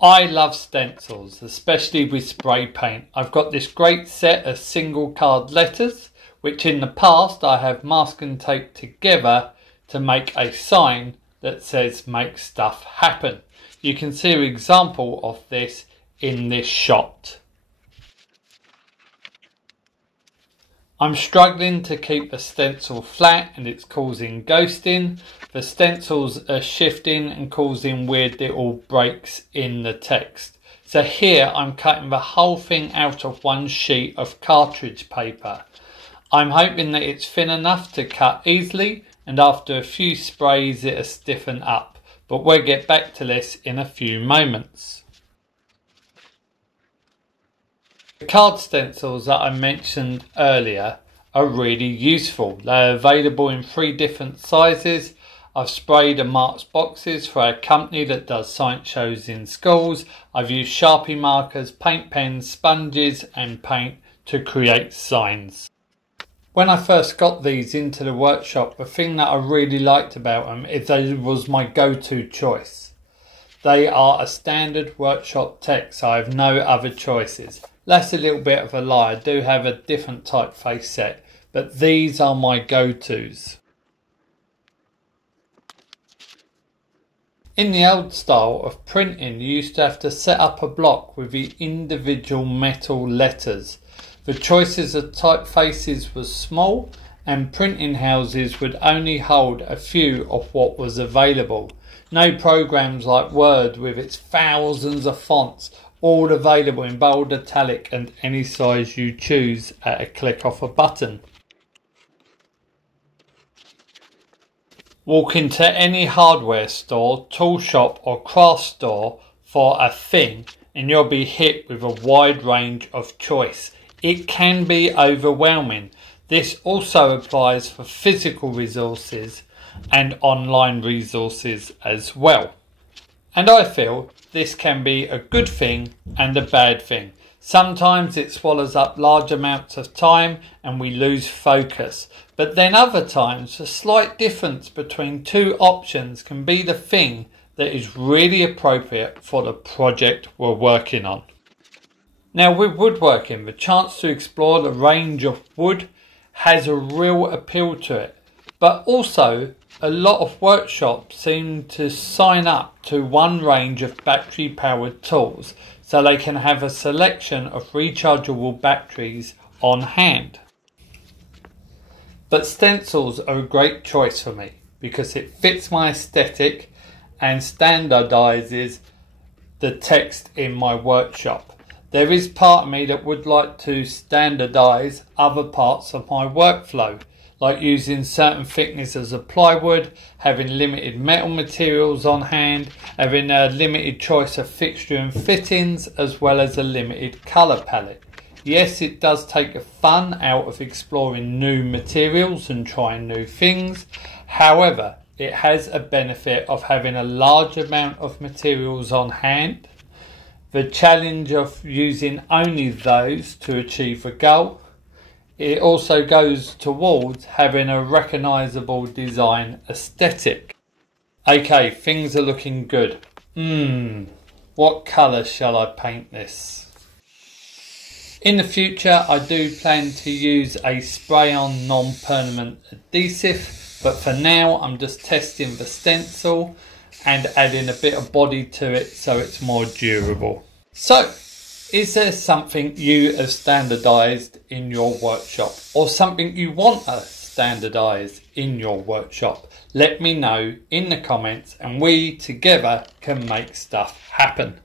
I love stencils, especially with spray paint. I've got this great set of single card letters, which in the past I have masked and taped together to make a sign that says make stuff happen. You can see an example of this in this shot. I'm struggling to keep the stencil flat and it's causing ghosting. The stencils are shifting and causing weird little breaks in the text. So here I'm cutting the whole thing out of one sheet of cartridge paper. I'm hoping that it's thin enough to cut easily, and after a few sprays it'll stiffen up. But we'll get back to this in a few moments. The card stencils that I mentioned earlier are really useful. They're available in 3 different sizes. I've sprayed and marked boxes for a company that does science shows in schools. I've used Sharpie markers, paint pens, sponges and paint to create signs. When I first got these into the workshop, the thing that I really liked about them is they was my go-to choice. They are a standard workshop text, so I have no other choices. That's a little bit of a lie. I do have a different typeface set, but these are my go-tos. In the old style of printing, you used to have to set up a block with the individual metal letters. The choices of typefaces was small, and printing houses would only hold a few of what was available. No programs like Word with its thousands of fonts, all available in bold, italic and any size you choose at a click of a button. Walk into any hardware store, tool shop or craft store for a thing and you'll be hit with a wide range of choice. It can be overwhelming. This also applies for physical resources and online resources as well. And I feel this can be a good thing and a bad thing. Sometimes it swallows up large amounts of time and we lose focus. But then other times a slight difference between 2 options can be the thing that is really appropriate for the project we're working on. Now with woodworking, the chance to explore the range of wood has a real appeal to it. But also a lot of workshops seem to sign up to one range of battery powered tools so they can have a selection of rechargeable batteries on hand. But stencils are a great choice for me because it fits my aesthetic and standardises the text in my workshop. There is part of me that would like to standardise other parts of my workflow, like using certain thicknesses of plywood, having limited metal materials on hand, having a limited choice of fixture and fittings, as well as a limited colour palette. Yes, it does take the fun out of exploring new materials and trying new things. However, it has a benefit of having a large amount of materials on hand, the challenge of using only those to achieve a goal. It also goes towards having a recognisable design aesthetic. Okay, things are looking good. What colour shall I paint this? In the future I do plan to use a spray-on non-permanent adhesive, but for now I'm just testing the stencil and adding a bit of body to it so it's more durable. So, is there something you have standardised in your workshop or something you want to standardise in your workshop? Let me know in the comments and we together can make stuff happen.